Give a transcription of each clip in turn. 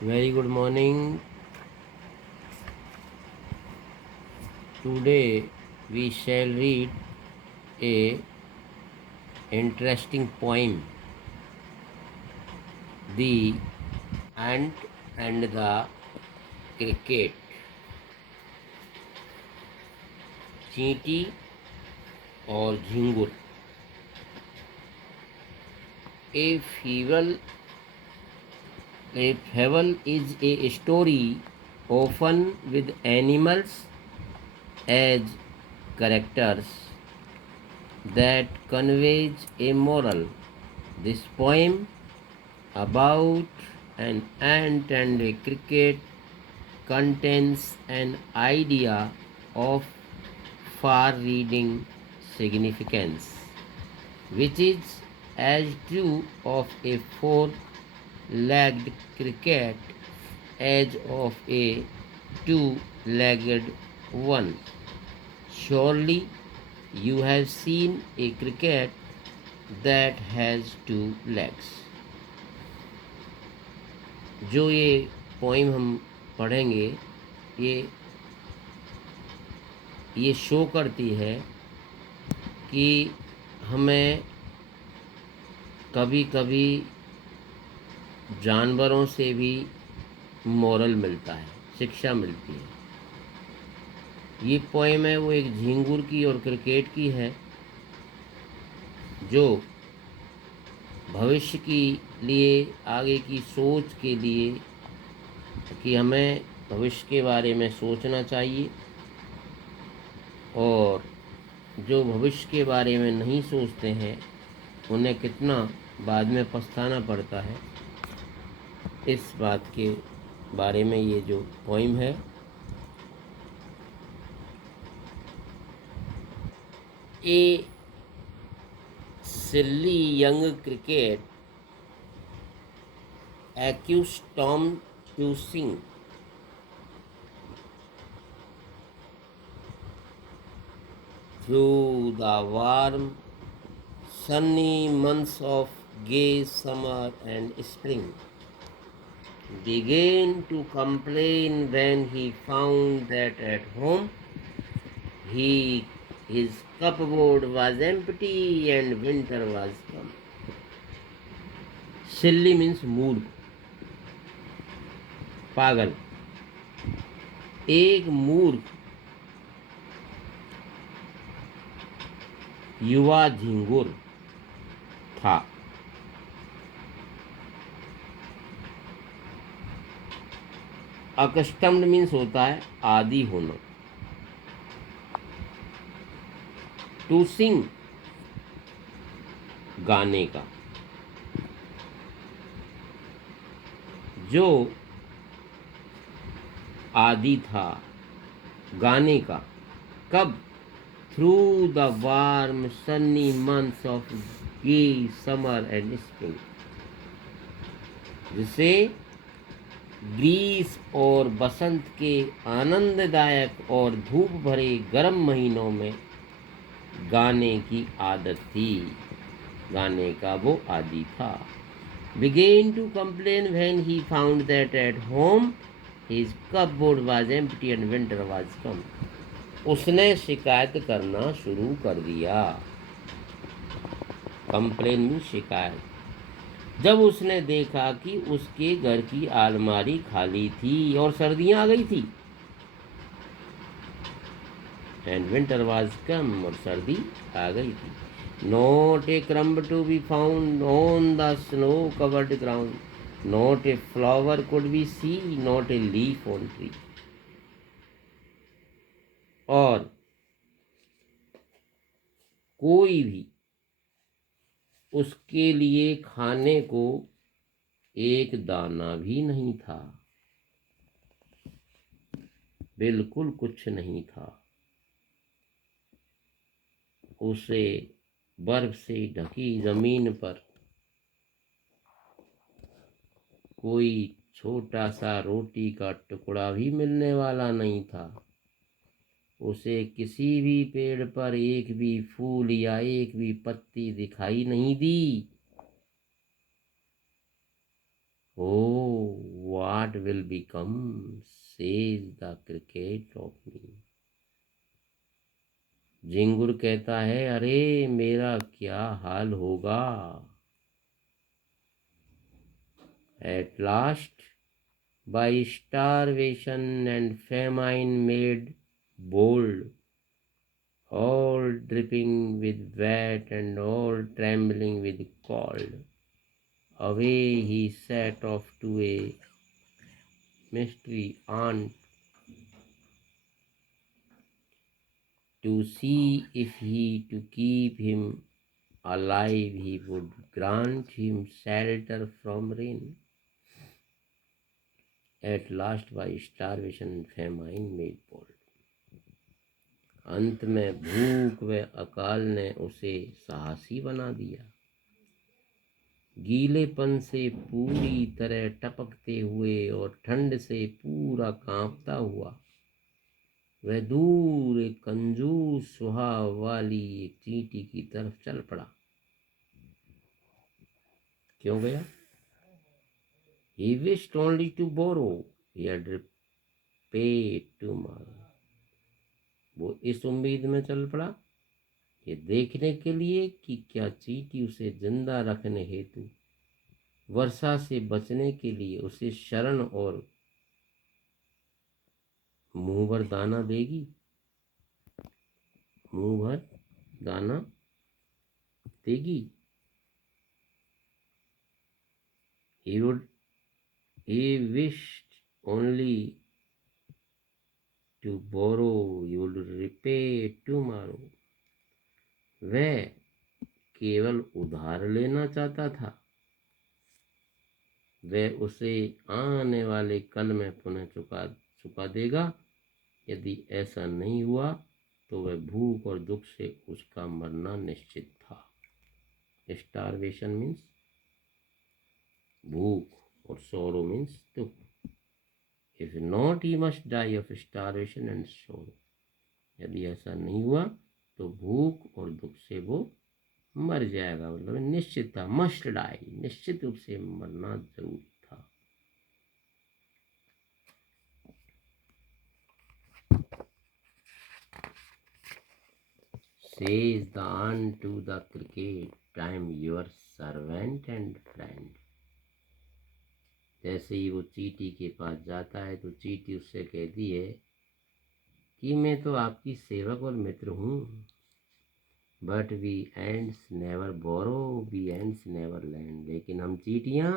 Very good morning. Today we shall read a interesting poem, The Ant and the Cricket. चींटी और झिंगुर. A fable, a fable is a story often with animals as characters that conveys a moral. This poem about an ant and a cricket contains an idea of far-reaching significance, which is as true of a four-legged cricket as of a two-legged one. Surely you have seen a cricket that has two legs. जो ये poem हम पढ़ेंगे ये ये show करती है कि हमें कभी कभी जानवरों से भी मोरल मिलता है, शिक्षा मिलती है. ये पोइम है वो एक झींगुर की और क्रिकेट की है जो भविष्य की लिए, आगे की सोच के लिए कि हमें भविष्य के बारे में सोचना चाहिए और जो भविष्य के बारे में नहीं सोचते हैं उन्हें कितना बाद में पछताना पड़ता है, इस बात के बारे में ये जो पोइम है. ए silly young cricket accused Tom to sing. Through the warm, sunny months of gay summer and spring, began to complain when he found that at home his cupboard was empty and winter was come. Silly means मूर्ख, पागल. एक मूर्ख युवा झिंगुर था. Accustomed means होता है आदि होना. टू सिंग गाने का. जो आदि था गाने का. कब? Through the warm sunny months of gay summer and spring. जिसे ग्रीस और बसंत के आनंददायक और धूप भरे गर्म महीनों में गाने की आदत थी. गाने का वो आदि था. Began to complain when he found that at home his cupboard was empty and winter was come. उसने शिकायत करना शुरू कर दिया. कंप्लेन में शिकायत. जब उसने देखा कि उसके घर की अलमारी खाली थी और सर्दियां आ गई थी. एंड विंटर वाज कम, और सर्दी आ गई थी. Not a crumb to be found on the snow covered ground, not a flower could be see, not a leaf on tree. और कोई भी उसके लिए खाने को एक दाना भी नहीं था. बिल्कुल कुछ नहीं था. उसे बर्फ से ढकी जमीन पर कोई छोटा सा रोटी का टुकड़ा भी मिलने वाला नहीं था. उसे किसी भी पेड़ पर एक भी फूल या एक भी पत्ती दिखाई नहीं दी. Oh, what will become, says the cricket of me. झिंगुर कहता है, अरे मेरा क्या हाल होगा। At last, by starvation and famine made bold, all dripping with wet and all trembling with cold, away he set off to a mystery aunt to see if he to keep him alive he would grant him shelter from rain. At last by starvation and famine made bold. अंत में भूख व अकाल ने उसे साहसी बना दिया। गीलेपन से पूरी तरह टपकते हुए और ठंड से पूरा कांपता हुआ वह दूर एक कंजूस स्वभाव वाली एक चींटी की तरफ चल पड़ा। क्यों गया? He wished only to borrow, he had repaid tomorrow. वो इस उम्मीद में चल पड़ा, ये देखने के लिए कि क्या चींटी उसे जिंदा रखने हेतु वर्षा से बचने के लिए उसे शरण और मुंह भर दाना देगी। मुंह भर दाना देगी। He wished only to borrow, he would repay tomorrow. वह केवल उधार लेना चाहता था, वह उसे आने वाले कल में पुनः चुका देगा। यदि ऐसा नहीं हुआ तो वह भूख और दुख से उसका मरना निश्चित था। स्टारवेशन मीन्स भूख और सोरो मीन्स दुख। If not, he must die of starvation and sorrow. यदि ऐसा नहीं हुआ तो भूख और दुख से वो मर जाएगा, मतलब निश्चित था। मस्ट डाई, निश्चित रूप से मरना जरूर था। Says the aunt to the cricket, I am your servant and friend. जैसे ही वो चींटी के पास जाता है तो चींटी उससे कहती है कि मैं तो आपकी सेवक और मित्र हूँ। But we ants never borrow, we ants never lend. लेकिन हम चींटियाँ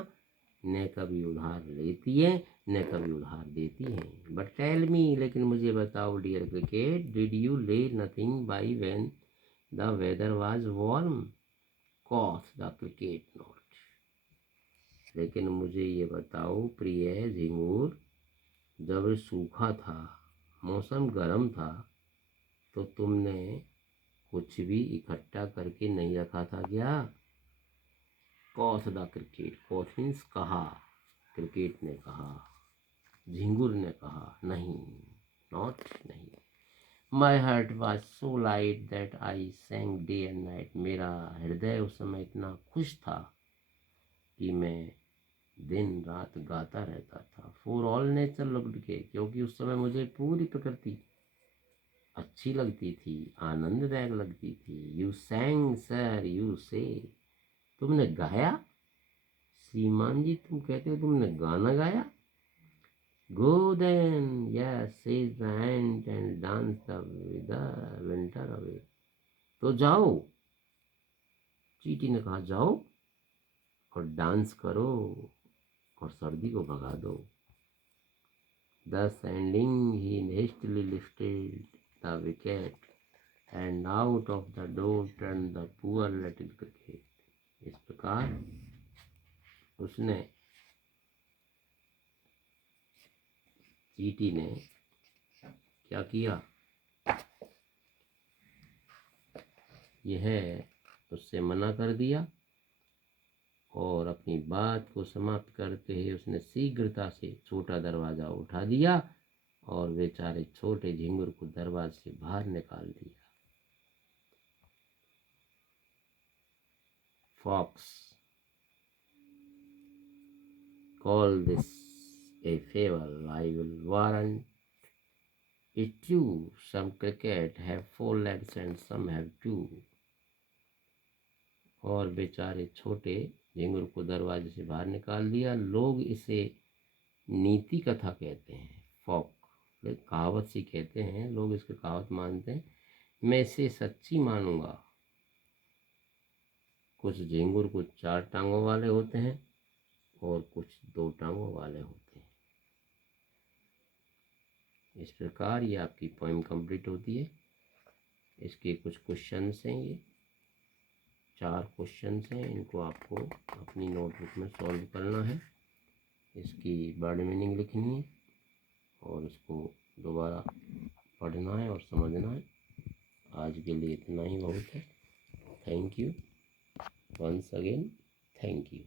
न कभी उधार लेती हैं न कभी उधार देती हैं। बट टेल मी, लेकिन मुझे बताओ dear cricket, did you lay nothing by when the weather was warm? Quoth the cricket not. लेकिन मुझे ये बताओ प्रिय झिंगूर, जब सूखा था, मौसम गर्म था, तो तुमने कुछ भी इकट्ठा करके नहीं रखा था क्या? कॉथ द क्रिकेट, कॉथ मीन्स कहा, क्रिकेट ने कहा, झिंगुर ने कहा, नहीं, नॉट नहीं। My heart was so light that I सैंग day and night. मेरा हृदय उस समय इतना खुश था कि मैं दिन रात गाता रहता था। फॉर ऑल नेचर लव्ड के, क्योंकि उस समय मुझे पूरी प्रकृति अच्छी लगती थी, आनंददायक लगती थी। यू सैंग सर, यू से, तुमने गाया। श्रीमान जी, तुम कहते हो तुमने गाना गाया। Go then, yes says the ant and dance the winter away. तो जाओ, चींटी ने कहा, जाओ और डांस करो और सर्दी को भगा दो। Thus ending, he hastily lifted the wicket, and out of the door turned the poor little cricket. इस प्रकार उसने, चींटी ने क्या किया, यह उससे मना कर दिया और अपनी बात को समाप्त करते ही उसने शीघ्रता से छोटा दरवाजा उठा दिया और बेचारे छोटे झिंगुर को दरवाजे से बाहर निकाल दिया। Fox called this a fable. I will warrant it true. Some cricket have 4 legs and some have 2. और बेचारे छोटे झिंगुर को दरवाजे से बाहर निकाल दिया। लोग इसे नीति कथा कहते हैं, फोक, कहावत सी कहते हैं लोग, इसको कहावत मानते हैं। मैं इसे सच्ची मानूंगा। कुछ झिंगुर कुछ 4 टांगों वाले होते हैं और कुछ 2 टांगों वाले होते हैं। इस प्रकार ये आपकी पोएम कंप्लीट होती है। इसके कुछ क्वेश्चंस हैं, ये 4 क्वेश्चंस हैं, इनको आपको अपनी नोटबुक में सॉल्व करना है। इसकी वर्ड मीनिंग लिखनी है और इसको दोबारा पढ़ना है और समझना है। आज के लिए इतना ही बहुत है। Thank you once again, thank you.